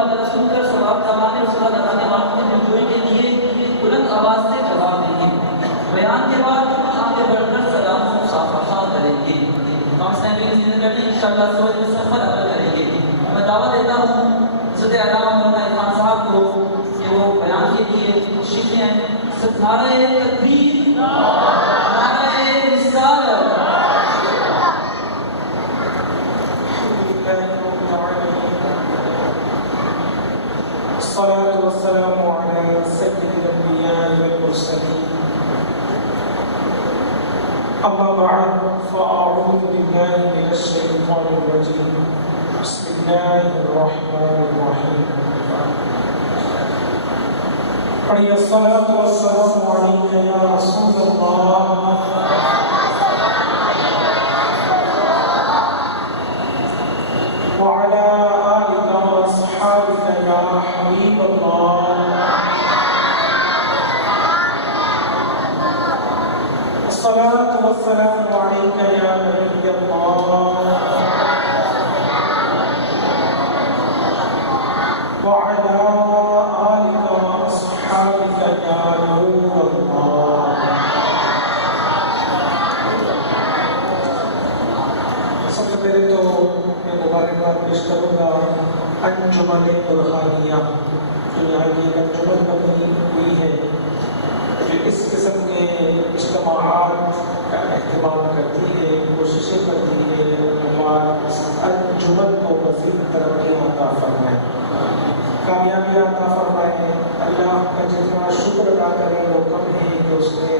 وغیرہ سن کر ثواب کمانے اس کا لگانے والوں کی دلجوئی کے لیے بلند آواز سے جواب دیں گے. بیان کے بعد آگے بڑھ کر سلام و مصافحہ کریں گے. ہم انشاءاللہ سوچ مستقبل عمل کریں گے. میں دعوت دیتا ہوں حضرت علامہ مولانا عرفان صاحب کو کہ وہ بیان کے لیے تشریف لے آئیں. نعرہ تکبیر، نعرہ رسالت. الصلاة والسلام على سيد الأنبياء والمرسلين. أما بعد فأعوذ بالله من الشيطان الرجيم. بسم الله الرحمن الرحيم. عليه الصلاة والسلام عليك يا رسول الله. وعلى آلك وأصحابك يا حبيب الله. الصلاة والسلام عليك يا نبي الله. وعلى آلك وأصحابك يا نور الله. سب سے پہلے تو میں مبارکباد پیش کروں گا انجمن برہانیہ جو یہاں کی انجمن بنی ہوئی ہے، جو اس قسم کے اجتماعات کا اہتمام کرتی ہے، کوششیں کرتی ہے. اللہ اس انجمن کو مزید ترقی عطا فرمائے، کامیابی عطا فرمائے. اللہ کا جتنا شکر ادا کریں وہ کم ہے کہ اس نے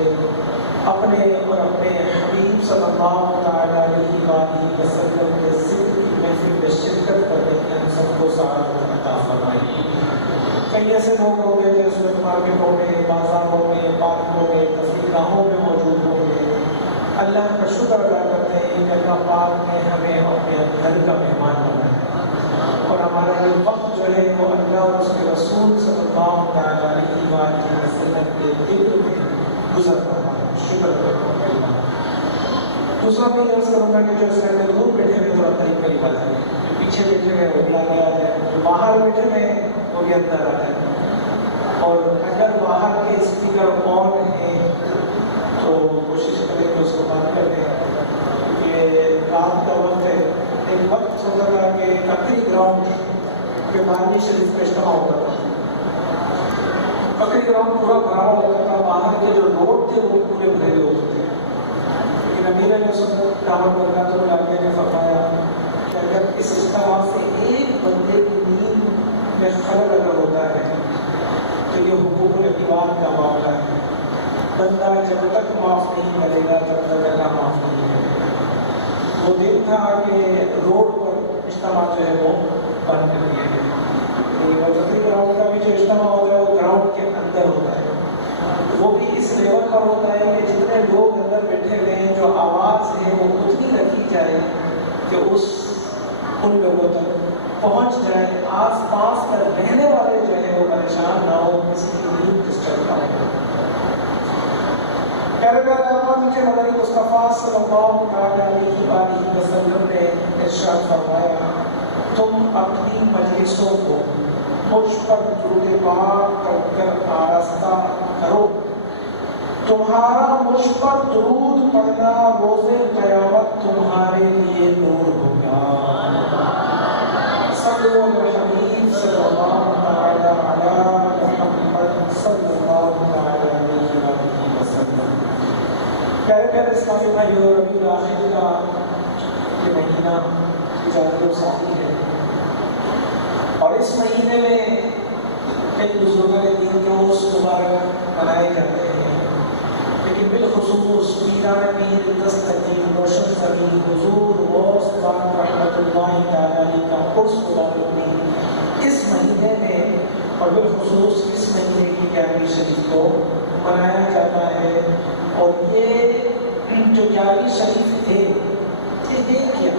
اپنے اور اپنے حبیب صلی اللہ تعالیٰ علیہ وآلہ وسلم کے ذکر کی محفل میں شرکت کرنے کی ہم سب کو سعادت عطا فرمائی. کئی ایسے لوگ ہوں گے جو اس وقت مارکیٹوں میں، بازاروں میں، پارکوں میں، تفریح گاہوں میں موجود ہوں گے. اللہ کا شکر ادا کرتے ہیں کہ اللہ پاک نے ہمیں اپنے گھر کا مہمان بنایا اور ہمارا یہ وقت جو ہے وہ اللہ اور اس کے رسول صلی اللہ تعالیٰ علیہ وآلہ وسلم کے ذکر میں گزر رہا ہے. شکر کرتا ہوں اللہ. دوسرا میں یہ عرض کروں گا کہ جو اس میں دور بیٹھے ہوئے تھوڑا قریب قریب آ جائیں، جو پیچھے بیٹھے ہوئے وہ بھی آگے آ جائیں، جو باہر بیٹھے ہوئے وہ بھی اندر آ جائیں. اور اگر باہر کے اسپیکر آن ہیں تو کوشش کریں کہ اس کو بند کر دیں، کیونکہ رات کا وقت ہے. ایک وقت ہوتا تھا کہ ککری گراؤنڈ پہ بارہویں شریف کا اجتماع ہوتا تھا. ککری گراؤنڈ پورا بھرا ہوتا تھا، باہر کے جو روڈ تھے وہ پورے بھرے ہوئے ہوتے تھے. لیکن امیر علیہ سنت دعوت برکاتہ العالیہ نے فرمایا کہ اگر اس اجتماع سے ایک بندے کی نیند میں خلل اگر ہوتا ہے تو یہ حقوق العباد کا معاملہ ہے. بندہ جب تک معاف نہیں کرے گا تب تک اللہ معاف نہیں کرے گا. وہ دن تھا کہ روڈ پر اجتماع جو ہے وہ بند کر دیا گیا. وزیر گراؤنڈ کا بھی جو اجتماع ہوتا ہے وہ گراؤنڈ کے اندر ہوتا ہے. وہ بھی اس لیول پر ہوتا ہے کہ جتنے لوگ اندر بیٹھے ہوئے ہیں جو آواز ہے وہ اتنی رکھی جائے کہ ان لوگوں تک پہنچ جائے. آس پاس میں رہنے والے جو ہیں وہ پریشان نہ ہو، کسی کی نیند ڈسٹرب نہ ہو. پیارے کے نبی مصطفیٰ صلی اللہ تعالیٰ علیہ وآلہ وسلم نے ارشاد فرمایا تم اپنی مجلسوں کو مجھ پر درود پاک کر کر آراستہ کرو. تمہارا مجھ پر درود پڑھنا روز قیامت تمہارے لیے نور ہوگا. صلو علی الحبیب صلی اللہ تعالیٰ علی محمد صلی اللہ تعالیٰ علیہ وآلہ وسلم. پیارے پیارے اسلامی بھائیوں، ربیع الاخر کا یہ مہینہ تجارت و ساتھی ہے اور اس مہینے میں کئی بزرگوں کے دین کے عرس مبارک منائے جاتے ہیں، لیکن بالخصوص پیران پیر دستگیر روشن زمین حضور غوث پاک رحمۃ اللہ تعالیٰ علیہ کا عرس مبارک بھی اس مہینے میں اور بالخصوص اس مہینے کی 11ویں شریف کو منایا جاتا ہے. اور یہ جو 11ویں شریف ہے یہ کیا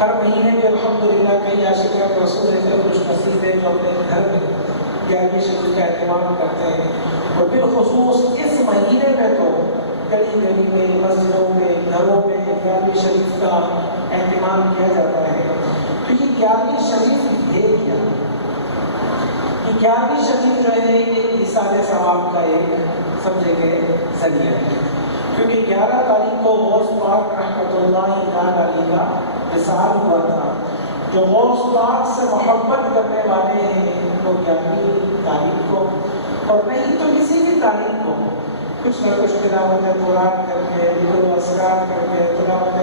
ہر مہینے میں الحمدللہ کئی عاشقان رسول سے خوش نصیب ہیں جو اپنے گھر میں 11ویں شریف کا اہتمام کرتے ہیں. اور بالخصوص اس مہینے میں تو گلی گلی میں، مسجدوں میں، گھروں میں 11ویں شریف کا اہتمام کیا جاتا ہے. تو یہ 11ویں شریف یہ کیا کہ 11ویں شریف جو ہے یہ ایصال ثواب کا ایک سمجھے کہ ذریعہ ہے، کیونکہ 11 تاریخ کو غوث پاک رحمۃ اللہ علیہ کا وصال ہوا تھا۔ جو غوث پاک سے محبت کرنے والے ہیں وہ 11ویں تاریخ کو اور نہیں تو کسی بھی تاریخ کو کچھ نہ کچھ تلاوت قرآن کر کے، ذکر و اذکار کر کے، تلاوت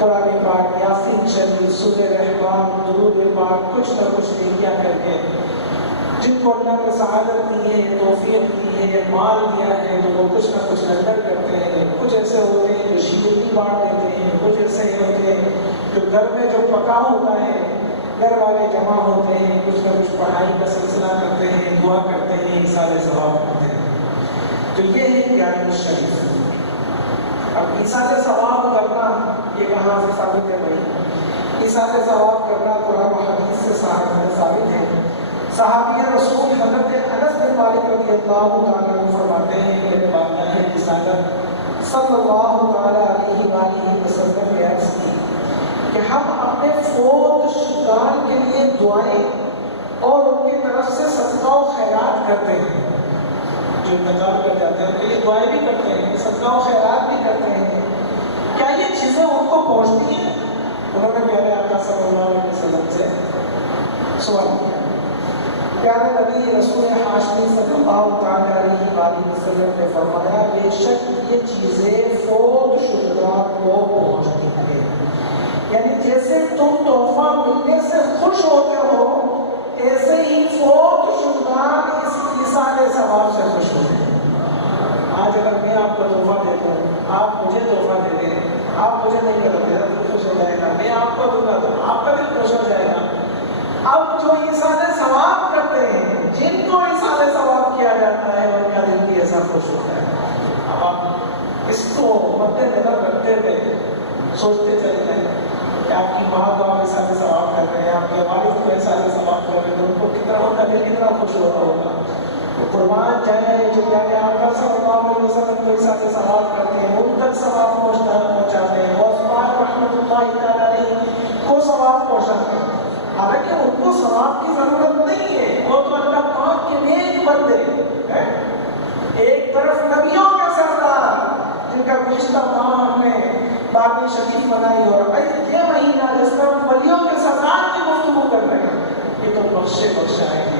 قرآن پاک، یاسین شریف، سورہ رحمان، درود پاک، کچھ نہ کچھ نیکیاں کر کے، جن کو اللہ نے سعادت دی ہے، توفیق دی ہے، مال دیا ہے، تو وہ کچھ نہ کچھ لنگر کرتے ہیں۔ کچھ ایسے ہوتے ہیں جو شیرینی بانٹ دیتے ہیں، کچھ ایسے ہوتے ہیں جو گھر میں جو پکا ہوتا ہے گھر والے جمع ہوتے ہیں، کچھ نہ کچھ پڑھائی کا سلسلہ کرتے ہیں، دعا کرتے ہیں، ایصال ثواب کرتے ہیں۔ تو یہ ہے 11ویں شریف۔ اب ایصال ثواب کرنا یہ کہاں سے ثابت ہے بھائی؟ ایصال ثواب کرنا قرآن و حدیث سے ثابت ہے۔ صحابی رسول حضرت انس بن مالک رضی اللہ تعالیٰ عنہ فرماتے ہیں کہ میرے واقعہ ہے رسالت صلی اللہ تعالیٰ علیہ وآلہ وسلم نے عرض کی کہ ہم اپنے فوت شدگان کے لیے دعائیں اور ان کی طرف سے صدقہ و خیرات کرتے ہیں۔ جو انتقال کر جاتے ہیں ان کے لیے دعائیں بھی کرتے ہیں، صدقہ و خیرات بھی کرتے ہیں۔ کیا یہ چیزیں ان کو پہنچتی ہیں؟ انہوں نے پیارے آقا صلی اللہ علیہ وسلم سے سوال کیا۔ پیارے نبی رسول ہاشمی صلی اللہ تعالیٰ علیہ وآلہ وسلم نے فرمایا بے شک یہ چیزیں فوت شدگان کو پہنچتی ہیں، یعنی جیسے تم تحفہ ملنے سے خوش ہوتے ہو ایسے ہی فوت شدگان اس ایصال ثواب سے خوش ہوتے ہیں۔ آج اگر میں آپ کو تحفہ دیتا ہوں، آپ مجھے تحفہ دے دیں، آپ مجھے نہیں کرو، میرا دل خوش ہو جائے گا، میں آپ کو دوں گا تو آپ کا دل خوش ہو جائے گا۔ اب جو ایصال ثواب کرتے ہیں، جن کو ایصال ثواب کیا جاتا ہے ان کا دل بھی ایسا خوش ہوتا ہے۔ اب آپ اس کو مد نظر رکھتے ہوئے سوچتے چلے جائیں کہ آپ کی ماں کو آپ ایصال ثواب کر رہے ہیں، آپ کے والد کو ایصال ثواب کر رہے ہیں، تو ان کو کتنا ان کا دل کتنا خوش ہوتا ہوگا۔ تو قربان جائے جو پیارے آقا صلی اللہ علیہ وسلم کو ایصال ثواب کرتے ہیں ان تک ثواب پہنچاتے ہیں، غوث پاک رحمۃ اللہ تعالیٰ علیہ کو ثواب پہنچاتے ہیں۔ حالانکہ ان کو ثواب کی ضرورت نہیں ہے، وہ تو اللہ پاک کے نیک بندے ہیں۔ ایک طرف نبیوں کے سردار جن کا گزشتہ ماہ ہم نے بارہویں شریف منائی، اور یہ مہینہ جس میں ہم ولیوں کے سردار کی گفتگو کر رہے ہیں، یہ تو بخشائے ہیں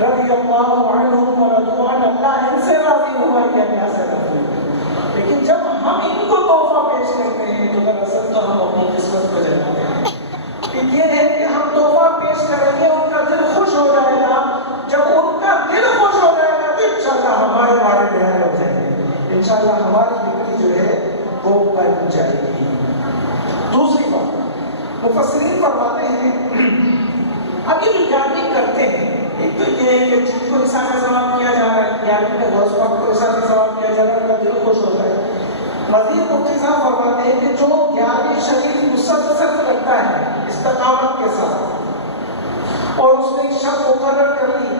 رضی اللہ عنہم ورضوا عنہ، اللہ ان سے راضی ہوا کہ اللہ سے راضی ہوا۔ لیکن جب ہم ان کو تحفہ پیش کرتے ہیں تو دراصل تو ہم اپنی قسمت کو جلاتے ہیں۔ یہ ہے کہ ہم تحفہ پیش کریں گے، ان کا دل خوش ہو جائے گا، جب ان کا دل خوش ہو جائے گا تو انشاءاللہ ہمارے والد یہاں ہو جائیں گے، انشاءاللہ ہماری زندگی جو ہے وہ بن جائے گی۔ دوسری بات مفسرین فرماتے ہیں اب یہ جو جاگی کرتے ہیں، ایک تو یہ ہے کہ جن کو ایصال ثواب کیا جا رہا ہے، یعنی کہ غوث پاک کو ایصال ثواب کیا جا رہا ہے، ان کا دل خوش ہوتا ہے۔ مزید مفتی صاحب فرماتے ہیں کہ جو 11ویں شریف مسلسل کرتا ہے استقامت کے ساتھ اور اس نے شب مقرر کر لی،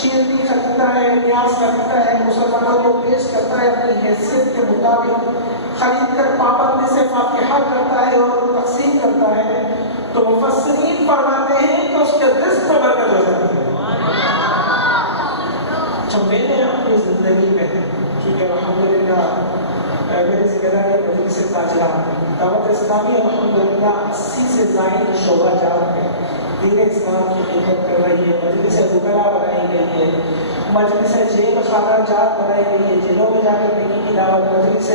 شیرنی خریدتا ہے، نیاز خریدتا ہے، مسلمانوں کو پیش کرتا ہے اپنی حیثیت کے مطابق، خرید کر پابندی سے فاتحہ کرتا ہے اور تقسیم کرتا ہے، تو مفسرین فرماتے ہیں کہ اس کے رزق میں برکت ہو جاتی ہے۔ اچھا میں نے اپنی زندگی میں چونکہ الحمدللہ میرے ذکر ہے مجلس تاجرہ دعوت اسلامی الحمدللہ 80 سے زائد شعبہ جات میں دین اسلام کی خدمت کر رہی ہے، مجلس وکلا بنائی گئی ہے، مجلس جیل خانہ جات بنائی گئی ہے، جیلوں میں جا کر نیکی کی دعوت، مجلس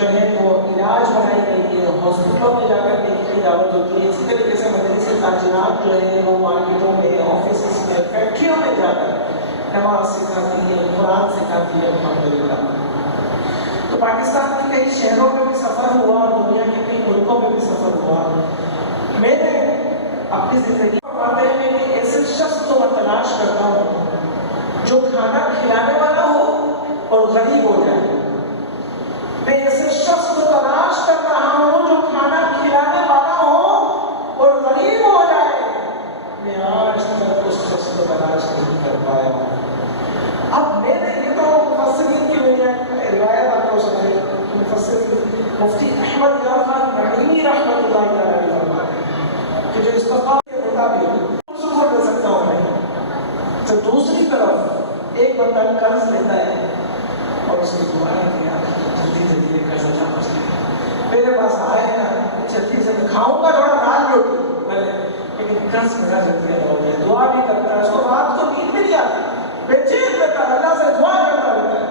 جو ہے وہ علاج بنائی گئی ہے، ہاسپٹلوں میں جا کر نیکی کی دعوت ہوتی ہے۔ اسی طریقے سے مجلس تاجرات جو ہے وہ مارکیٹوں میں، آفیسز میں، فیکٹریوں میں جا کر نماز سکھاتی ہے، قرآن سکھاتی ہے الحمدللہ۔ تو پاکستان کے کئی شہروں میں بھی سفر ہوا اور دنیا کے کئی ملکوں میں بھی سفر ہوا۔ میں نے اپنی زندگی میں کہ ایسے شخص کو میں تلاش کرتا ہوں جو کھانا کھلانے والا ہو اور غریب ہو جائے۔ میں ایسے شخص کو تلاش کر رہا ہوں جو کھانا کھلانے والا ہو اور غریب ہو جائے۔ میں آج تک اس شخص کو تلاش نہیں کر پایا ہوں۔ اب میں نے یہ تو مفسرین کی روایت آپ کو سنائی، مفسر مفتی احمد یار خان نعیمی رحمۃ اللہ علیہ فرماتے ہیں کہ جو استقامت کے مطابق دوسری طرف ایک بندہ قرض لیتا ہے اور اس کی دعا ہے کہ یار جلدی جلدی یہ قرض ادا پہنچ جائے، میرے پاس آئے نا جلدی سے میں کھاؤں گا تھوڑا نان روٹی بھلے، لیکن قرض میرا جلدی ادا ہو جائے. دعا بھی کرتا ہے، اس کو رات کو نیند بھی نہیں آتی، بے چین رہتا ہے، اللہ سے دعا کرتا رہتا ہے.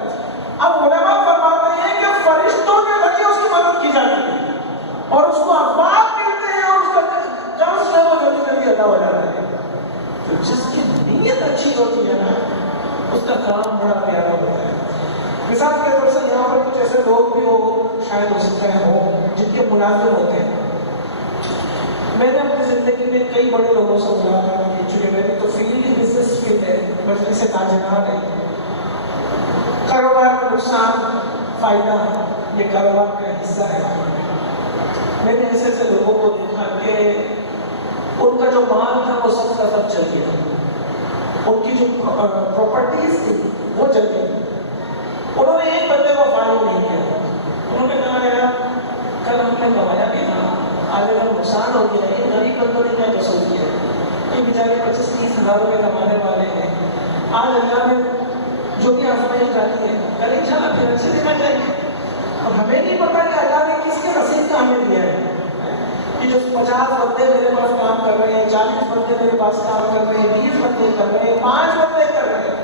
اب علماء فرماتے ہیں کہ فرشتوں کے ذریعے اس کی مدد کی جاتی ہے اور اس کو افواج ملتے ہیں اور اس کا قرض جو ہے وہ جلدی جلدی ادا ہو جاتا ہے. تو جس کی نیت اچھی ہوتی ہے نا اس کا کام بڑا پیارا ہوتا ہے. مثال کے طور سے یہاں پر کچھ ایسے لوگ بھی ہو شاید ہو سکتے ہیں ہوں جن کے ملازم ہوتے ہیں. میں نے اپنی زندگی میں کئی بڑے لوگوں سے ملاقات کی، چونکہ میری تو فیلڈ بزنس فیلڈ ہے، مجلس تاجران ہے. کاروبار میں نقصان فائدہ یہ کاروبار کا حصہ ہے. میں نے ایسے ایسے لوگوں کو دیکھا کہ ان کا جو مال تھا وہ سب کا سب چل گیا، ان کی جو پراپرٹیز تھی وہ چل گئی. انہوں نے ایک بندے کو فارغ نہیں کیا. انہوں نے کہا یار کل ہم نے کمایا بھی تھا، آج اگر نقصان ہو گیا ہے، غریب بندوں نے کیا قصور کیا ہے، یہ بیچارے 25-30 ہزار روپے کمانے والے ہیں، آج اللہ نے جو بھی آزمائش ڈالی ہے کل انشاءاللہ پھر اچھے دکھا جائے گی. اب ہمیں نہیں پتا کہ اللہ نے کس کے نصیب کا ہمیں دیا ہے. کہ جو 50 بندے میرے پاس کام کر رہے ہیں، 40 بندے میرے پاس کام کر رہے ہیں، 20 بندے کر رہے ہیں، 5 بندے کر رہے ہیں،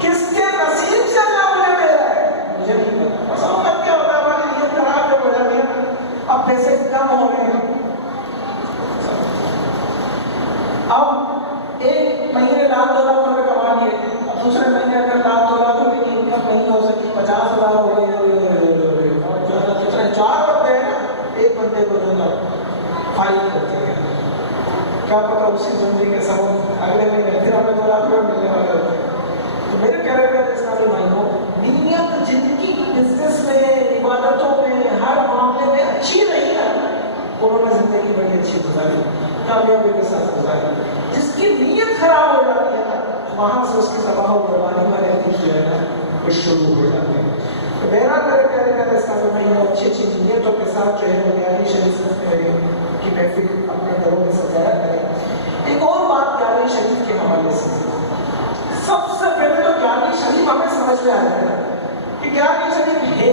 کس کے نصیب سے اللہ مجھے دے رہا ہے مجھے نہیں پتا. بس اوقات کیا ہوتا ہے ہماری نیت خراب جب ہو جاتی ہے، اب پیسے کم ہو رہے ہیں. اب ایک مہینے $1,00,000 روپے کما لیے، اب دوسرے مہینے اگر $1,00,000 روپے کی انکم نہیں ہو سکی، 50,000 ہو گئی، 4 بندے ہیں ایک بندے کو جو فائل کرتے ہیں، کیا پتا اسی زندگی کے سبب اگلے مہینے پھر ہمیں $2,00,000 ملنے والے ہوتے ہیں. تو میرے پیارے پیارے اسلامی بھائیوں، نیت جن کی بزنس میں، عبادتوں میں، ہر معاملے میں اچھی نہیں ہے، انہوں نے زندگی بڑی اچھی گزاری، کامیابی کے ساتھ گزاری. جس کی نیت خراب ہو جاتی ہے نا وہاں سے اس کی تباہ و بربادی والے دن جو ہے نا وہ شروع ہو جاتے ہیں. تو میرا میرے پیارے پیارے اسلامی بھائیوں، اچھی اچھی نیتوں کے ساتھ جو ہے وہ بیانی شریف کی محفل اپنے گھروں میں سجایا کریں. ایک اور بات بیانی شریف کے حوالے سے، سب سے پہلے تو بیانی شریف ہمیں سمجھ میں آ جائے گا کہ بیانی شریف ہے.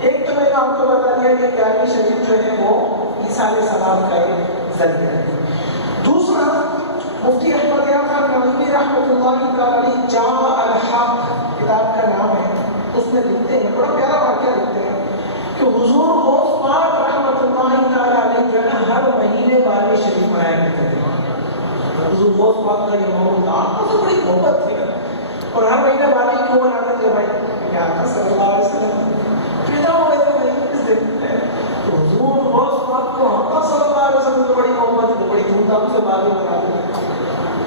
ایک تو میں نے آپ کو بتا دیا کہ بیانی شریف جو ہے وہ عیسیٰ علیہ السلام کا ایک ذریعہ ہے. دوسرا مفتی احمد یار خان نعیمی رحمۃ اللہ علیہ جامع الحق کتاب کا نام ہے، اس میں لکھتے ہیں، بڑا پیارا واقعہ لکھتے ہیں کہ حضور غوث پاک رحمۃ اللہ علیہ جو ہے نا ہر مہینے بارہ شریف منایا کرتے تھے. حضور غوث پاک کا یہ محبت آپ کو تو بڑی محبت تھی اور ہر مہینے بارہ کیوں مناتے تھے بھائی؟ کیا تھا صلی اللہ علیہ وسلم پیدا ہو گئے تھے اس دن. تو حضور غوث پاک کو ہم صلی اللہ علیہ وسلم کو بڑی محبت تھی، بڑی دھوم دھام سے بارہ مناتے تھے.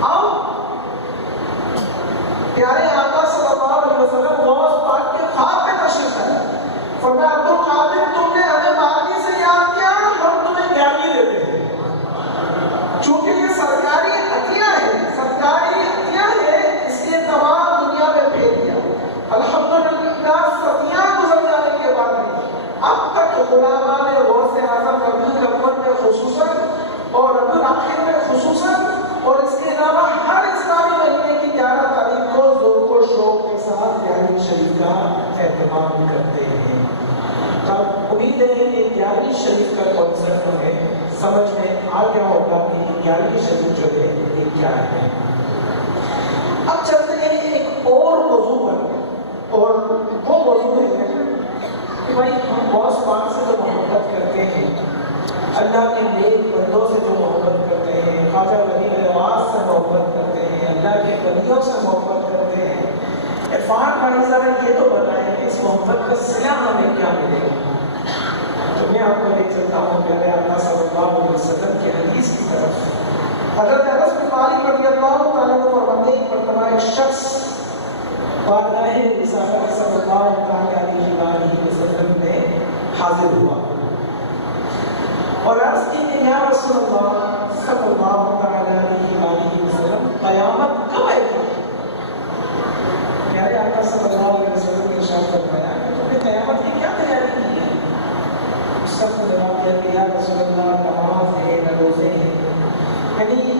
اب پیارے آقا صلی اللہ علیہ وسلم غوث پاک کے خواب میں تشریف لائے، فرمایا عبد القادر تم نے ہمیں بارہویں سے یاد کیا، ہم تمہیں 11ویں دیتے ہیں. چونکہ یہ سرکاری عطیہ ہے، سرکاری عطیہ ہے، اس لیے تمام دنیا میں بھیج دیا. الحمدللہ صدیاں گزر جانے کے بعد اب تک علماء نے غوث اعظم ربیع الاول میں خصوصاً اور ربیع الاخر میں خصوصاً اور اس کے علاوہ ہر اسلامی مہینے کی 11 تاریخ کو ذوق و شوق کے ساتھ بیانی شریف کا اہتمام کرتے ہیں. تب امید ہے کہ بیانی شریف کا کانسیپٹ ہمیں سمجھ میں آ گیا ہوگا کہ بیانی شریف جو ہے یہ کیا ہے. اب چلتے ہیں ایک اور موضوع پر، اور وہ موضوع ہے کہ بھائی ہم غوث پاک سے جو محبت کرتے ہیں، اللہ کے نیک بندوں سے جو محبت کرتے ہیں، خواجہ ولی نواز سے محبت کرتے ہیں، اللہ کے ولیوں سے محبت کرتے ہیں، عرفان بھائی ذرا یہ تو بتائیں کہ اس محبت کا صلہ ہمیں کیا ملے گا. تو میں آپ کو لے چلتا ہوں پیارے آقا صلی اللہ علیہ وسلم کی حدیث کی طرف. حضرت انس بن مالک رضی اللہ تعالیٰ عنہ فرماتے ہیں ایک مرتبہ ایک شخص بارگاہ رسالت صلی اللہ علیہ وسلم میں حاضر ہوا اور عرض کی کہ یا رسول اللہ صلی اللہ علیہ وسلم قیامت کب آئے گی؟ پیارے آقا صلی اللہ علیہ وسلم نے ارشاد فرمایا کہ تم نے قیامت کی کیا تیاری کی ہے؟ اس شخص نے جواب دیا کہ یا رسول اللہ نماز ہے، روزے ہیں، یعنی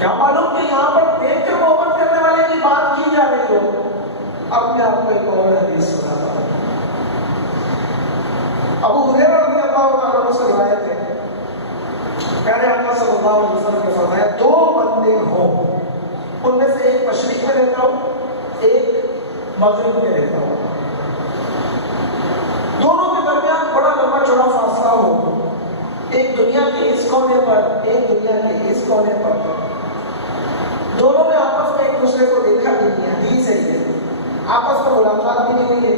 کیا معلوم کہ یہاں پر دیکھ کر محبت کرنے والے کی بات کی جا رہی ہو. اب میں آپ کو ایک اور حدیث سناتا ہوں. ابو ہریرہ رضی اللہ تعالیٰ عنہ سے روایت ہے، پیارے آقا صلی اللہ علیہ وسلم نے فرمایا دو بندے ہوں، ان میں سے ایک مشرق میں رہتا ہوں، ایک مغرب میں رہتا ہوں، دونوں کے درمیان بڑا لمبا چوڑا فاصلہ ہو، ایک دنیا کے اس کونے پر ایک دنیا کے اس کونے پر، دونوں نے آپس میں ایک دوسرے کو دیکھا بھی نہیں ہے، حدیث ہے یہ، آپس میں ملاقات بھی نہیں ہوئی ہے،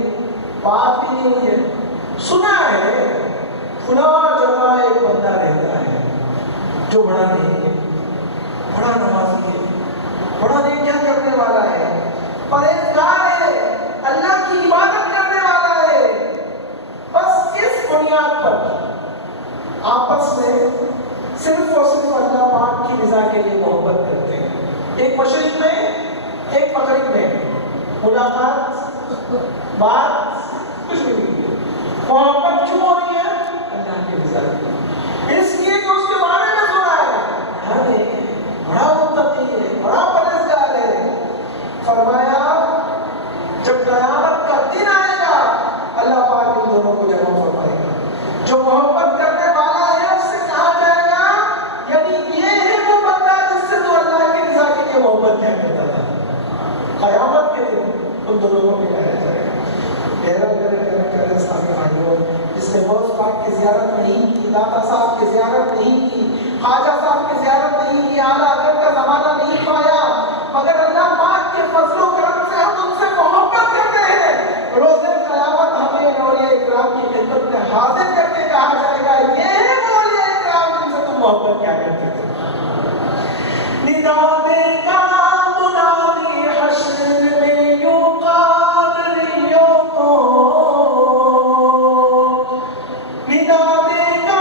بات بھی نہیں ہوئی ہے، سنا ہے فلاں جگہ ایک بندہ رہتا ہے جو بڑا نیک ہے، بڑا نمازی ہے، بڑا نیکیاں کرنے والا ہے، پرہیزگار ہے، اللہ کی عبادت کرنے والا ہے. بس اس بنیاد پر آپس میں صرف اور صرف اللہ پاک کی رضا کے لیے محبت کرتے ہیں. ایک مشرق میں ایک مغرب میں، ملاقات بات کچھ بھی نہیں. محبت کیوں ہو رہی ہے؟ اللہ کی رضا کے لیے، اس لیے کہ اس کے بارے میں سنا ہے بڑا متقی ہے، بڑا پرہیزگار ہے. فرمایا جب قیامت کا دن آئے گا اللہ پاک ان دونوں کو جمع فرمائے گا. جو محبت کرنے والا ہے اس سے کہا جائے گا یعنی یہ ہے وہ بندہ جس سے تو اللہ کی رضا کے لیے محبت کیا کرتا تھا. قیامت کے دن ان دونوں کو ملایا جائے گا. میرے اسلامی بھائیوں، جس نے غوث پاک کی زیارت نہیں کی، داتا صاحب کی زیارت نہیں کی، خواجہ صاحب کی زیارت نہیں کی، اعلیٰ حضرت کا زمانہ نہیں پایا، مگر اللہ پاک کے فضل و کرم سے ہم ان سے محبت کرتے ہیں. روز قیامت ہمیں اولیاء اکرام کی خدمت میں حاضر کر کے کہا جائے گا یہ ہے وہ اولیاء اکرام جن سے تم محبت کیا کرتے تھے. ندا دے گا منادی حشر میں یوں قادریوں کو، ندا دے گا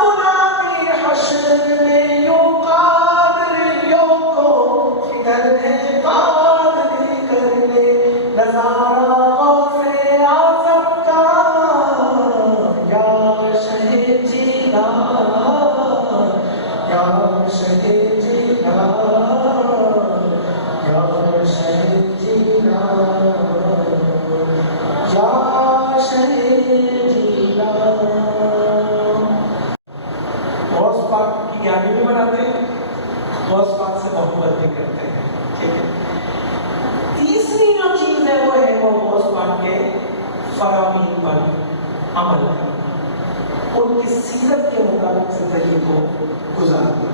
منادی حشر میں یوں قادریوں کو، ادھر ہے قادری کر لے نظارہ غوث اعظم کا، یا شہ جینا یا شہ جینا یا شہ جینا یا شہ جینا. غوث پاک کی یادیں بھی مناتے ہیں، غوث پاک سے محبت بھی کرتے ہیں. ٹھیک ہے. تیسری جو چیز ہے وہ ہے وہ غوث پاک کے فرامین پر عمل کرنا، ان کی سیرت کے مطابق زندگی کو گزارنا.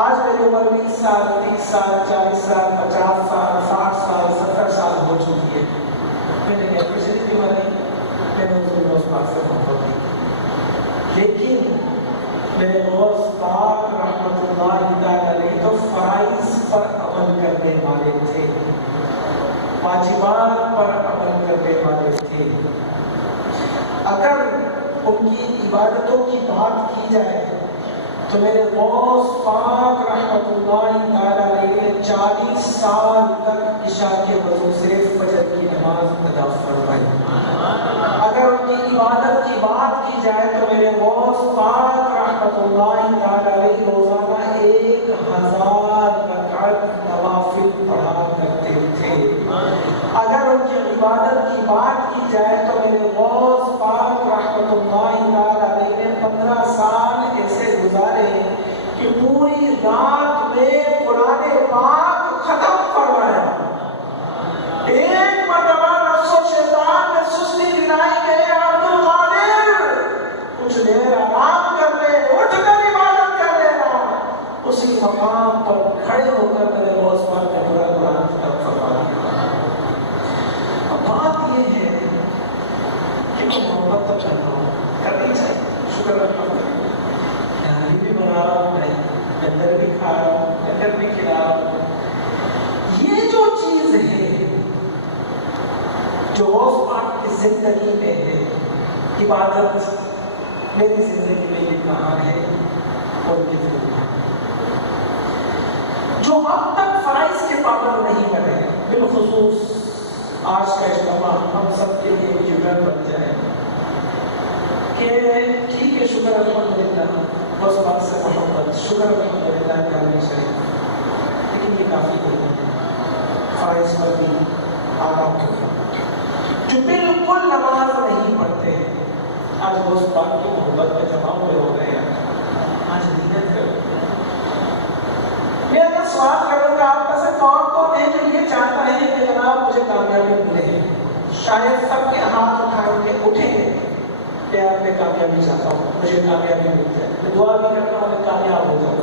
آج میری عمر 20 سال 30 سال 40 سال 50 سال 60 سال 70 سال ہو چکی ہے. میں نے کیپیسٹی بھی بنائی، میں نے حضور غوث پاک سے محبت کی، لیکن میرے غوث پاک رحمۃ اللہ تعالی علیہ تو فرائض پر عمل کرنے والے تھے، واجبات پر عمل کرنے والے تھے. اگر ان کی عبادتوں کی بات کی جائے تو میرے غوث پاک رحمۃ اللہ تعالی علیہ نے 40 سال تک عشاء کے وضو سے فجر کی نماز ادا فرمائی. اگر ان کی عبادت کی بات کی جائے تو میرے غوث پاک رحمۃ اللہ تعالی علیہ روزانہ 1000 رکعت نوافل پڑھا کرتے تھے. اگر ان کی عبادت کی بات کی جائے تو میرے غوث پاک رحمۃ اللہ تعالی علیہ نے 15 سال ایسے گزارے کہ پوری رات میں قرآن پاک ختم فرمایا. ایک مرتبہ نفس و شیطان میں سستی دلائی کہ عبد القادر کچھ دیر آرام کر لے، اٹھ کر عبادت کر لینا. اسی مقام پر کھڑے ہو کر میرے غوث پاک نے پورا قرآن ختم فرمایا. اب بات یہ ہے کہ محبت تو کرنی چاہیے. شکر الحمدللہ یہاں بھی بنا رہا ہوں، لنگر بھی کھا رہا ہوں، لنگر بھی کھلا رہا ہوں. یہ جو چیز ہے جو غوث پاک کی زندگی میں ہے، عبادت میری زندگی میں یہ کہاں ہے اور کی زندگی جو اب تک فرائض کے پابند نہیں بنے. بالخصوص آج کا اجتماع ہم سب کے لیے جگر بن جائے کہ ٹھیک ہے، شکر الحمدللہ غوث پاک سے محبت، شکر الحمدللہ کہ ہم نے شریک آداب کے اوپر جو بالکل نماز نہیں پڑھتے ہیں. آج دوست پاک کی محبت میں جمع ہوئے ہو رہے ہیں. آج نیت کرو. میں اگر سوال کروں گا آپ میں سے کون ہے جو یہ چاہتا ہے کہ جناب مجھے کامیابی ملے, شاید سب کے ہاتھ اٹھائیں گے, اٹھیں گے کہ آپ میں کامیابی چاہتا ہوں, مجھے کامیابی مل جائے. میں دعا بھی کرتا ہوں میں کامیاب ہو جاؤں.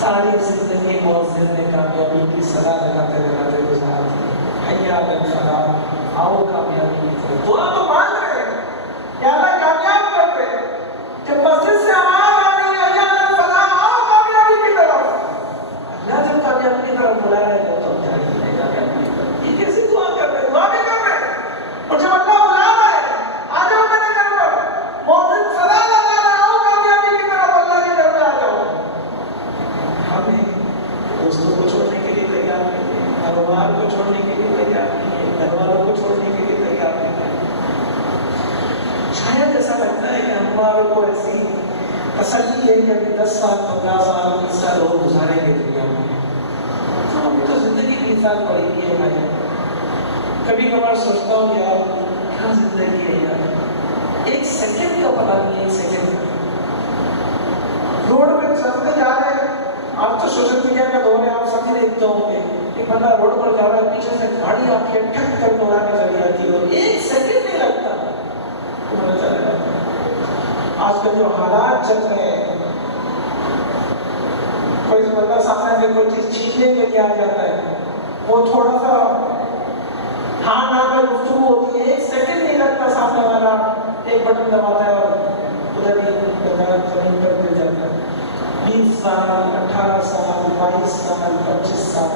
ساری زندگی مؤذن نے کامیابی کی صدا لگاتے لگاتے گزار دی. حیا علی الفلاح, آؤ کامیابی کی طرف. دعا تو مانگ رہے ہیں یا اللہ کامیاب کر دے. جب مسجد سے آواز آ رہی ہے حیا علی الفلاح, آؤ کامیابی کی طرف, اللہ جب کامیابی کی طرف بلا رہے ہیں تو جائیں گے کامیابی کی طرف. یہ کیسی دعا کر رہے ہیں؟ دعا بھی کر رہے ہیں. اور جب اللہ بلا رہا ہے آ جاؤ میرے گھر پر, مؤذن صدا لگا رہا ہے, آؤ کامیابی کی طرف, اللہ کے گھر میں آ جاؤ. ہمیں دوستوں کو چھوڑنے کے لیے تیار نہیں ہے, کاروبار کو چھوڑنے کے لیے تیار نہیں ہے, گھر والوں کو چھوڑنے کے لیے تیار نہیں ہے. شاید ایسا لگتا ہے کہ ہماروں کو ایسی تسلی ہے کہ ابھی 10 سال 15 سال 20 سال اور گزاریں گے دنیا میں. ہم تو زندگی کی ساتھ پڑی ہوئی ہے بھائی. کبھی کبھار سوچتا ہوں یار کیا زندگی ہے یار, ایک سیکنڈ کا پتا نہیں, ایک سیکنڈ روڈ پہ چلتے جا رہے ہیں. آپ تو سوشل میڈیا کا دور ہے, آپ سبھی دیکھتے ہوں گے ایک بندہ روڈ پر جا رہا ہے, پیچھے سے گاڑی آپ کے ٹھک کر دوڑا کے چلی جاتی ہے اور ایک سیکنڈ نہیں لگتا پتا چل جاتا. آج کل جو حالات چل رہے ہیں, کوئی بندہ سامنے سے کوئی چیز چھیننے کے لیے آ جاتا ہے, وہ تھوڑا سا ہاں نہ میں گفتگو ہوتی ہے, ایک سیکنڈ نہیں لگتا, سامنے والا ایک بٹن دباتا ہے اور ادھر ہی زمین پر گر جاتا ہے. 20 سال 18 سال 22 سال 25 سال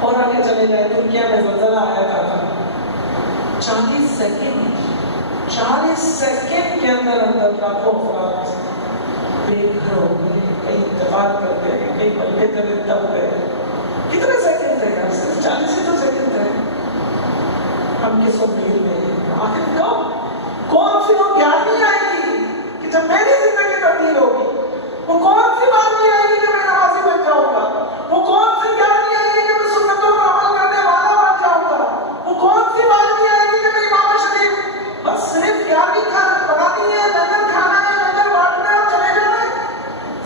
اور آگے چلے جائے. ترکیہ میں زلزلہ آیا تھا, 40 سیکنڈ کے اندر لاکھوں افراد بے گھر ہو گئے, کئی انتقال کر گئے, کئی بلے تلے دب گئے. کتنے سیکنڈ تھے یار, صرف 40 ہی تو سیکنڈ تھے. ہم کس وقت بھیڑ میں ہیں, آخر کب کون سی وہ گیارہویں آئے گی کہ جب میری زندگی تبدیل ہوگی؟ وہ کون سی بات نہیں آئے گی کہ میں نمازی بن جاؤں گا؟ وہ کون سی گیارہویں آئے گی کہ میں سنتوں پر عمل کرنے والا بن جاؤں گا؟ وہ کون سی بات نہیں آئے گی کہ میں امام شریف بس صرف گیارہویں بنانی ہے, لنگر کھانا ہے, لنگر بانٹنا ہے اور چلے جانا ہے.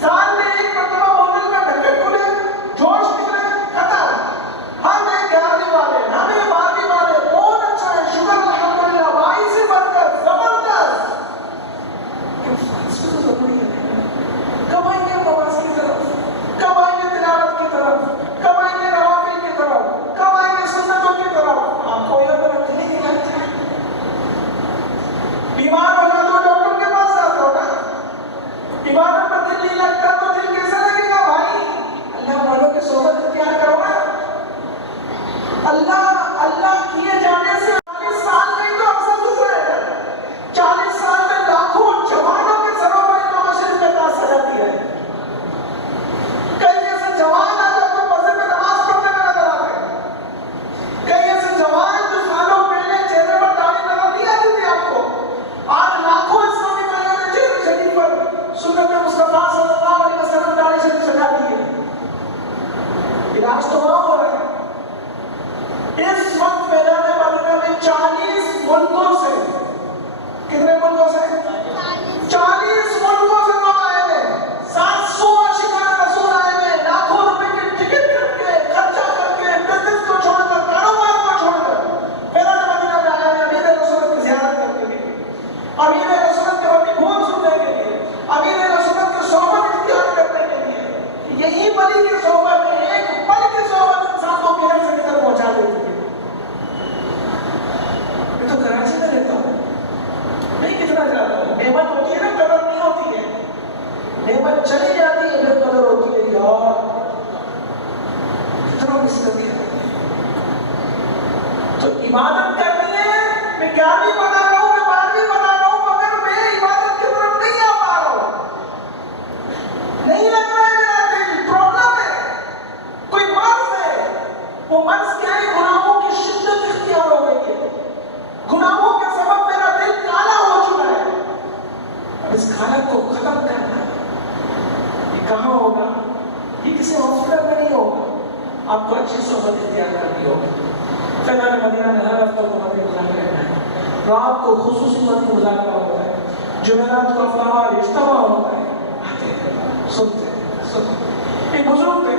سال میں ایک مرتبہ ہوٹل میں ڈھکن کھلے, جوش نکلے, ختم. ہم ہیں 11ویں والے, ہم ہیں 12ویں والے, بہت اچھا ہے, شکر الحمدللہ, بھائی سے بڑھ کر زبردست. اس میں تو ضروری ہے کب آئیں گے نماز کی طرف, کب آئیں گے تلاوت کی طرف, کب آئیں گے نوافل کی طرف, کب آئیں گے سنتوں کی طرف. آپ کو یہ طرف دل نہیں لگتا ہے. بیمار ہو جائے تو ڈاکٹر کے پاس جاتے ہو نا, عبادت پر دل نہیں لگتا تو دل کیسا لگے گا بھائی؟ اللہ والوں کی صحبت اختیار کرو نا. اللہ کیے جانے سے 40 سال نہیں تو افسر گزرے ہیں. 40 سال میں لاکھوں جوانوں کے سروں پر امام شریف کے پاس سجاتی ہے. کئی ایسے جوان آج آپ کو مسجد میں نماز پڑھنے میں نظر آتے ہیں. کئی ایسے جوان جو سالوں پہلے چہرے پر داڑھی نظر نہیں آتی تھی آپ کو, آج لاکھوں اسلامی بھائیوں نے چہرے شریف پر سنت مصطفیٰ صلی اللہ علیہ وسلم داڑھی شریف سجا دی ہے. علاج تو وہاں ہو رہا ہے. اس وقت میدان مدینہ میں 40 ملکوں سے, کتنے ملکوں سے؟ 40 ملکوں سے لوگ آئے ہیں. 700 عاشقان رسول آئے ہیں, لاکھوں روپے کے ٹکٹ کر کے, خرچہ کر کے, بزنس کو چھوڑ کر, کاروبار کو چھوڑ کر میدان مدینہ میں آئے ہیں امیر رسول کی زیارت کرنے کے لیے, امیر رسول کے اپنی بول سننے کے لیے, امیر رسول کی صحبت اختیار کرنے کے لیے. یہی بلی کی صحبت ہے, ایک پل کی صحبت انسان کو کدھر سے کدھر پہنچا دیتی ہے. میں تو کراچی میں رہتا ہوں, نہیں کتنا جاتا ہوں. نعمت ہوتی ہے نا, قدر نہیں ہوتی ہے. نعمت چلی جاتی ہے پھر قدر ہوتی ہے. یار کتنا مس کر دیا. تو عبادت کرنی ہے, میں 11ویں بنا رہا ہوں, میں 12ویں بنا رہا ہوں, مگر میں عبادت کی طرف نہیں آ پا رہا ہوں. نہیں لگ رہا ہے میرا دل, پرابلم ہے, کوئی مرض ہے. وہ مرض کیا ہے؟ گناہوں کی شدت اختیار ہو گئی ہے. گناہوں کے سبب میرا دل کالا ہو چکا ہے. اب اس کالک کو ختم کرنا, یہ کہاں ہوگا؟ یہ کسی ہاسپٹل میں نہیں ہوگا, آپ کو اچھی صحبت اختیار کرنی ہوگی. پھر میں نے مدینہ میں ہر ہفتہ کو مدینہ گزارنے رہنا ہے. رات کو خصوصی مدینہ گزارنا ہوتا ہے. جمعرات کو افطار اجتماع ہوتا ہے. آتے ہیں سنتے ہیں. ایک بزرگ تھے,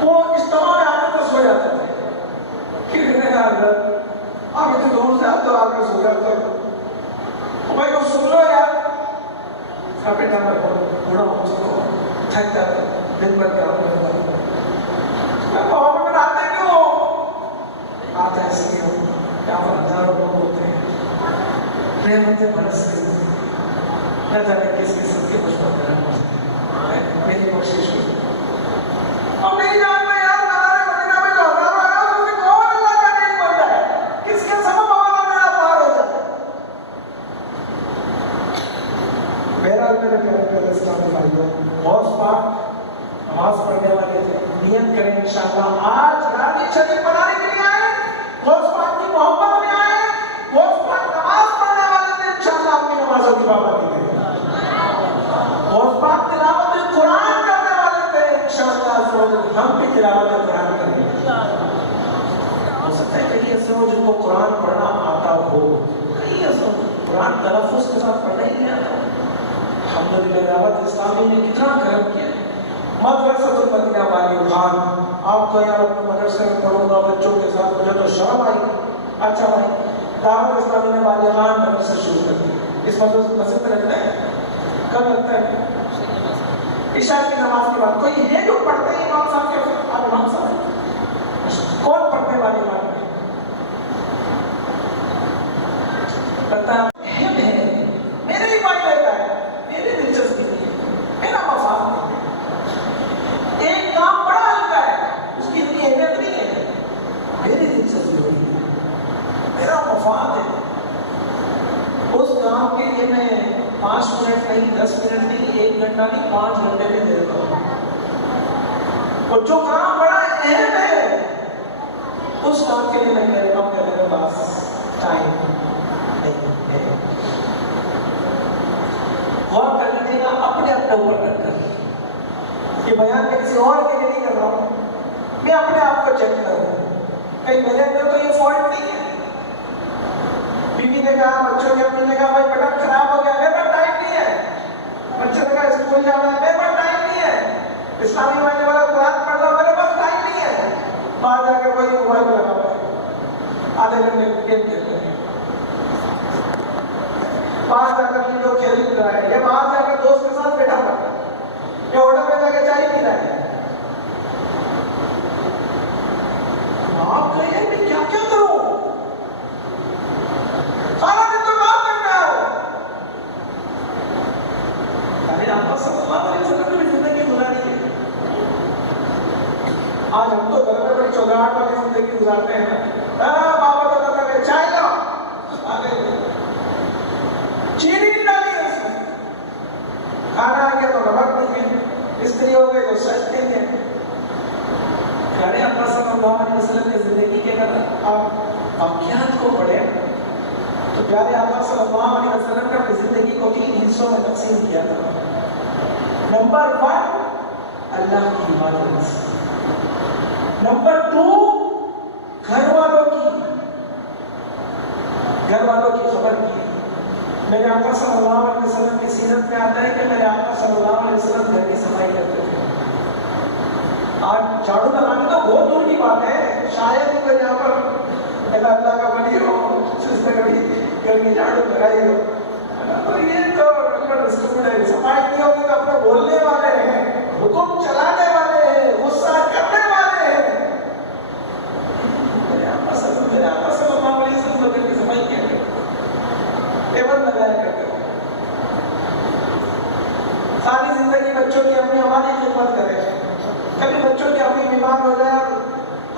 وہ اجتماع میں آتے تو سو جاتے تھے. کہ آپ اتنے دور سے آتے ہو, آ کر سو جاتے ہو, بھائی کو سن لو یار. بیٹا میں بوڑھا ہو چکا ہوں, تھک جاتا ہوں, دن بھر کیا بابا میں آتے کیوں آتا ہے, اس لیے یہاں پر ہزاروں لوگ ہوتے ہیں, رحمتیں برس رہی ہیں, نہ جانے کس قسم کے مجھ پر کرم ہوتے ہیں. میری کوشش ہوئی اب نہیں جانتے یار, ہمارے مدینہ میں جو ہزاروں آیا اس سے کون اللہ کا نہیں بنتا ہے, کس کے سبب ہمارا میرا پار ہو جاتا ہے. بہرحال میرے پیارے اسلامی بھائیوں, غوث پاک نماز پڑھنے والے تھے. نیت کریں انشاءاللہ آج رانی شریف بنانے کے لیے آئے, غوث پاک کی محبت میں آئے, غوث پاک نماز پڑھنے والے تھے. انشاءاللہ اپنی نمازوں کی پابندی کریں. غوث پاک تلاوت قرآن کرنے والے تھے. انشاءاللہ ہم بھی تلاوت قرآن کریں. ہو سکتا ہے کئی ایسے ہو جن کو قرآن پڑھنا آتا ہو, کئی ایسے قرآن تلفظ کے ساتھ پڑھنا ہی نہیں آتا. الحمدللہ دعوت اسلامی نے کتنا کرم کیا. مدرسہ المدینہ والی خان, آپ کو یار اپنے مدرسے میں پڑھوں گا بچوں کے ساتھ, مجھے تو شرم آئی. اچھا بھائی, دعوت اسلامی نے والی خان مدرسہ شروع کر دیا. اس مدرسے مسجد میں لگتا ہے, کب لگتا ہے؟ عشاء کی نماز کے بعد. کوئی ہے جو پڑھتے ہیں امام صاحب کے؟ آپ امام صاحب ہیں, کون پڑھنے والی خان ہے؟ پتہ ہے میرے ہی بھائی رہتا ہے, میری دلچسپی نہیں ہے, میرا مفاد نہیں ہے. ایک کام بڑا ہلکا ہے, اس کی اتنی اہمیت نہیں ہے, میری دلچسپی ہوئی ہے, میرا مفاد ہے. اس کام کے لیے میں 5 منٹ نہیں, 10 منٹ نہیں, 1 گھنٹہ نہیں, 5 گھنٹے میں دے دیتا ہوں. اور جو کام بڑا اہم ہے اس کام کے لیے میں کہتا ہوں کہ میرے پاس ٹائم نہیں ہے. غور کر لیجیے گا اپنے اوپر رکھ کر. یہ بیان میں کسی اور کے لیے نہیں کر رہا ہوں, میں اپنے آپ کو چیک کروں کہیں میرے اندر تو یہ فالٹ نہیں ہے. بیوی نے کہا, بچوں کی امی نے کہا بھائی بیٹا خراب ہو گیا, میرے پاس ٹائم نہیں ہے. بچے نے کہا اسکول جانا ہے, میرے پاس ٹائم نہیں ہے. اسلامی معنی والا قرآن پڑھ رہا, میرے پاس ٹائم نہیں ہے. باہر جا کر کوئی موبائل لگا ہوا ہے, آدھے گھنٹے گیم کھیل رہے ہیں, باہر جا کر لوڈو کھیل رہا ہے, یا باہر جا کر دوست کے ساتھ بیٹھا ہوا ہے, یا ہوٹل میں جا کے چائے پی رہا ہے. آپ کہیں میں کیا کیا کروں, سارا دن تو کام کرنا ہو. ارے آپ صلی اللہ علیہ وسلم نے زندگی گزاری ہے. آج ہم تو گھر میں بڑی چوگاہٹ والی زندگی گزارتے ہیں. بابا تو کہتا ہے چائے لاؤ, چینی نہیں ڈالی ہے اس میں, کھانا آ گیا تو نمک نہیں ہے, استری ہو گئی تو سچ نہیں ہے. پیارے آقا صلی اللہ علیہ وسلم کی زندگی کے اگر آپ واقعات کو پڑھیں تو پیارے آقا صلی اللہ علیہ وسلم نے اپنی زندگی کو 3 حصوں میں تقسیم کیا تھا. نمبر 1 اللہ کی عبادت, نمبر 2 گھر والوں کی خبر کی. میرے آقا صلی اللہ علیہ وسلم کی سیرت میں آتا ہے کہ میرے آقا صلی اللہ علیہ وسلم گھر کی صفائی کرتے تھے. آج جھاڑو لگانے تو بہت دور کی بات ہے, شاید ہی کوئی یہاں پر اللہ کا ولی ہو جس نے کبھی گھر کی جھاڑو لگائی ہو. تو یہ تو صفائی نہیں ہوگی تو اپنے بولنے والے ہیں, حکم چلانے والے ہیں, غصہ کرنے والے ہیں. میرے آقا صلی اللہ علیہ وسلم گھر کی صفائی کیا کرتے, ٹیبل لگایا کرتے ہو. ساری زندگی بچوں کی امی ہماری خدمت کرے. کبھی بچوں کی امی بیمار ہو جائے,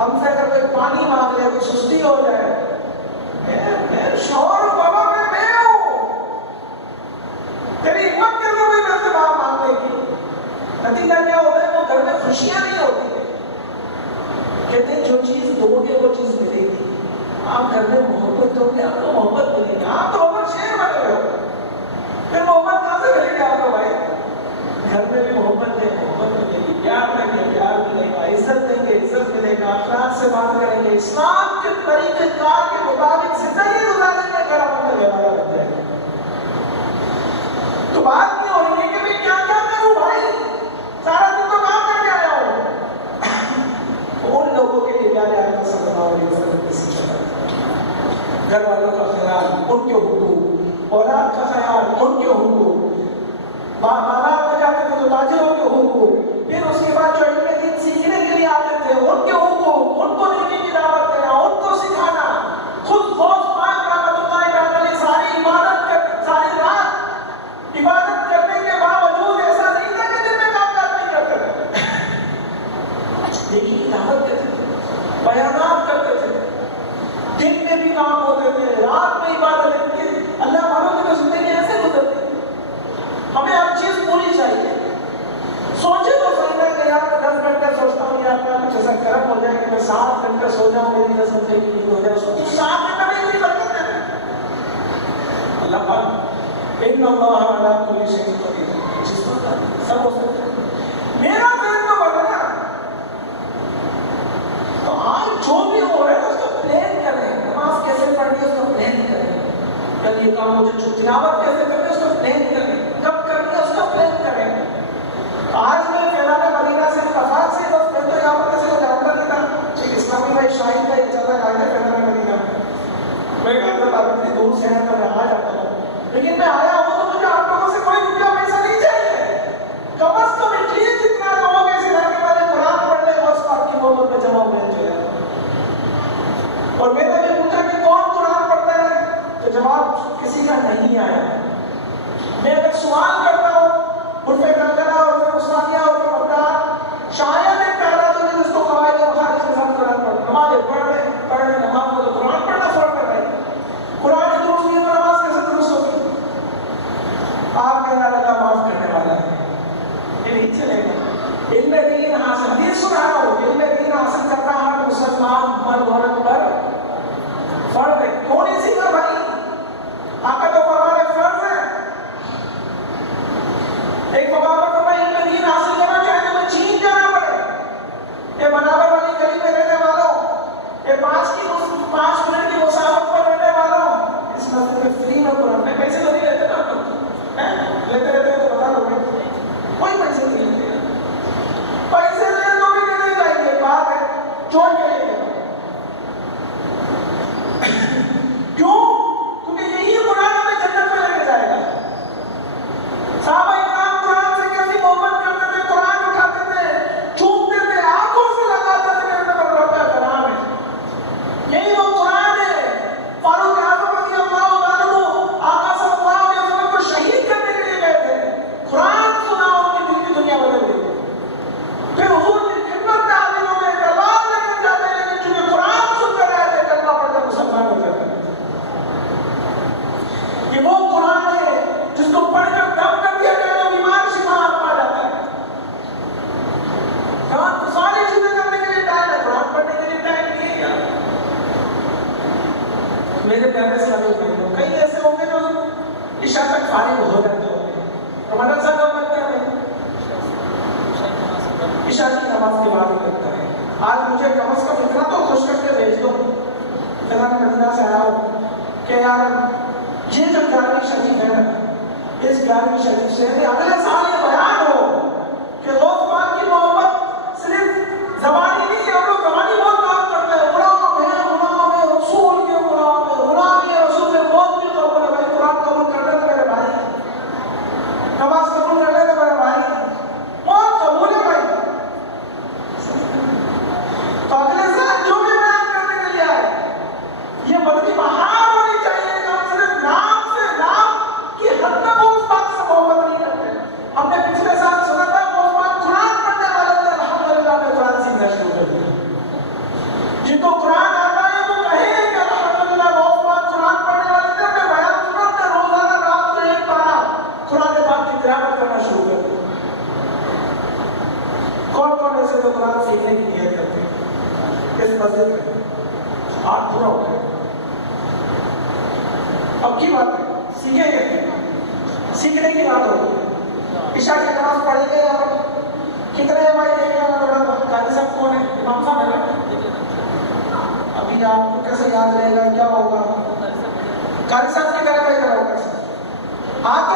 ہم سے اگر کوئی پانی مانگ لے, کوئی سستی ہو جائے, میں شوہر بابا میں ہوں, تیری ہمت کیسے ہوئی میرے سے باپ مانگنے کی. نتیجہ کیا ہوتا ہے, وہ گھر میں خوشیاں نہیں ہوتی. کہتے ہیں جو چیز دو گے وہ چیز ملے گی. آپ گھر میں محبت دو گے, آپ کو محبت ملے گی. آپ تو محبت شیر بنے ہوئے ہو, پھر محبت کہاں سے ملے گی آپ کو بھائی. گھر میں بھی محبت ہے, محبت ملے گی. پیار لگے, پیار ملے گا. جو تاجروں کے حقوق، پھر اس کے بعد جو علم دین سیکھنے کے لیے آتے تھے ان کے حقوق، ان کو نیکی کی دعوت دینا، ان کو سکھانا. خود غوث پاک رحمۃ اللہ علیہ ساری عبادت کر، ساری رات عبادت کرنے کے باوجود ایسا نہیں تھا کہ دن میں کام کاج نہیں کرتے تھے. نیکی کی دعوت دیتے تھے، بیانات کرتے تھے، دن میں بھی کام ہوتے تھے، رات میں عبادت. اللہ والوں کی تو زندگی ایسے گزرتی. ہمیں ہر چیز پوری چاہیے. سوچے تو صحیح ہے کہ یار میں 10 گھنٹے سوچتا ہوں یا اپنا کچھ ایسا کرم ہو جائے کہ میں 7 گھنٹے سو جاؤں، میری 10 گھنٹے کی نیند ہو جائے. اس کو 7 گھنٹے میں اتنی برکت ہے. اللہ پاک ان اللہ علی کل شیء قدیر، جس پر سب ہو سکتا ہے. میرا دل تو بدلا. تو آج جو بھی ہو رہا ہے اس کا پلان کریں. نماز کیسے پڑھنی ہے اس کا پلان کریں. کل یہ کام مجھے تلاوت کیسے کرنی ہے اس کا پلان کریں. کب کرنی ہے اس کا پلان کریں. آج میں فیضان مدینہ سے اتفاق سے بس میں تو یہاں پر کسی کو جانتا نہیں تھا. ایک اسلامی بھائی شاہد کا یہ چل رہا ہے فیضان مدینہ. میں کہتا تھا اتنی دور سے ہے تو میں آ جاتا ہوں، لیکن میں آیا ہوں تو مجھے آپ لوگوں سے کوئی روپیہ پیسہ نہیں چاہیے. کم از کم ایٹ لیسٹ اتنا لوگوں کے سلانے والے قرآن پڑھ لے بس آپ کی محبت میں جمع ہوئے چلے. اور میں نے بھی پوچھا کہ کون قرآن پڑھتا ہے تو جواب کسی کا نہیں آیا. میں اگر سوال کرتا ہوں عرف کنگنا، عرف عثمانیہ، عرف مقدار، شاید ایک پہلا تو نہیں جس کو قواعد مخارج کے ساتھ قرآن پڑھنا. نماز پڑھ رہے نماز کو تو قرآن پڑھنا فرق کر رہے ہیں. قرآن درست نہیں تو نماز کیسے درست ہوگی؟ آپ کہنا اللہ معاف کرنے والا ہے. یہ نہیں چلے گا. علم دین حاصل، دین سنا رہا ہوں، علم دین حاصل کرنا ہر مسلمان مرد عورت پر فرض ہے. کیوں نہیں سیکھا بھائی؟ آقا تو فرمایا فرض ہے. ایک مقام پر فرمایا علم دین حاصل کرنا چاہے تو چین جانا پڑے. یہ بناور والی گلی میں رہنے والوں، یہ 5 منٹ کی مسافت پر رہنے والوں، اس مسجد میں فری میں قرآن میں پیسے تو نہیں لیتے نا. لیتے رہتے تو بتا دو کوئی پیسے نہیں لیتے. پیسے لے تو بھی نہیں چاہیے. بات ہے چوٹ کے لیے. کیوں؟ کیونکہ یہی قرآن ہمیں جنت میں لے کے جائے گا. صحابہ اکرام قرآن سے کیسی محبت کرتے تھے، قرآن اٹھاتے تھے، چومتے تھے، آنکھوں سے لگاتے تھے کہ میرے رب کا کلام ہے. یہی وہ قرآن ہے. فاروق اعظم رضی اللہ عنہ آقا صلی اللہ علیہ وسلم کو شہید کرنے کے لیے گئے تھے. قرآن سنا، ان کی دل کی دنیا بدل گئی. پھر حضور کی خدمت میں حاضر ہو گئے، تلوار لے کر جاتے ہیں، لیکن چونکہ قرآن سن کر آئے تھے کلمہ پڑھ کر مسلمان ہو جاتے ہیں. یہ وہ قرآن ہے جس کو پڑھ کر دم کر دیا جائے تو بیمار شفا پا جاتا ہے. قرآن ساری چیزیں کرنے کے لیے ٹائم ہے، قرآن پڑھنے کے لیے ٹائم نہیں ہے. یار میرے پیارے اسلامی بھائیوں، کئی ایسے ہوں گے جو عشاء تک فارغ ہو جاتے ہوں گے. رمضان صاحب کب لگتا ہے؟ عشاء کی نماز کے بعد ہی لگتا ہے. آج مجھے کم از کم اتنا تو خوش کر کے بھیج دو، فیضان مدینہ سے آیا ہوں کہ یار یہ جو 11ویں شریف ہے نا، اس 11ویں شریف سے اگلے سال یہ بیان ہو کہ غوث پاک کی محبت صرف زبانی نہیں ہے. ہم لوگ زبانی بہت کام کرتے ہیں، غلام ہے رسول کے غلام ہے، غلام ہے رسول کے موت بھی قبول ہے. بھائی قرآن قبول کر لے تو میرے بھائی، نماز قبول کر لے تو میرے بھائی، موت قبول ہے بھائی. تو اگلے سال جو بھی بیان کرنے کے لیے آئے، یہ مدنی بہار ہونی چاہیے کہ ہم صرف نام سے نام کی حد تک اس بات سے محبت نہیں کرتے. ہم نے پچھلے سال سنا تھا وہ قرآن پڑھنے والے تھے، الحمدللہ نے قرآن سیکھنا شروع کر دیا. جن کو قرآن آتا ہے وہ کہیں کہ الحمدللہ وہ قرآن پڑھنے والے تھے. اپنے بیان سنا تھا روزانہ رات کو 1 پارہ قرآن پاک کی تلاوت کرنا شروع کر دیا. کون ایسے تو قرآن سیکھنے کی نیت کرتے ہیں اس مسجد میں؟ ہاتھ پورا ہو گیا. اب کی بات ہے، سیکھیں گے، سیکھنے کی بات ہوگی. عشاء کی نماز پڑھیں گے. اور کتنے بھائی قاری صاحب کون ہے؟ امام صاحب ہے نا. ابھی آپ کو کیسے یاد رہے گا، کیا ہوگا؟ قاری صاحب کی طرح ہوگا. ہاتھ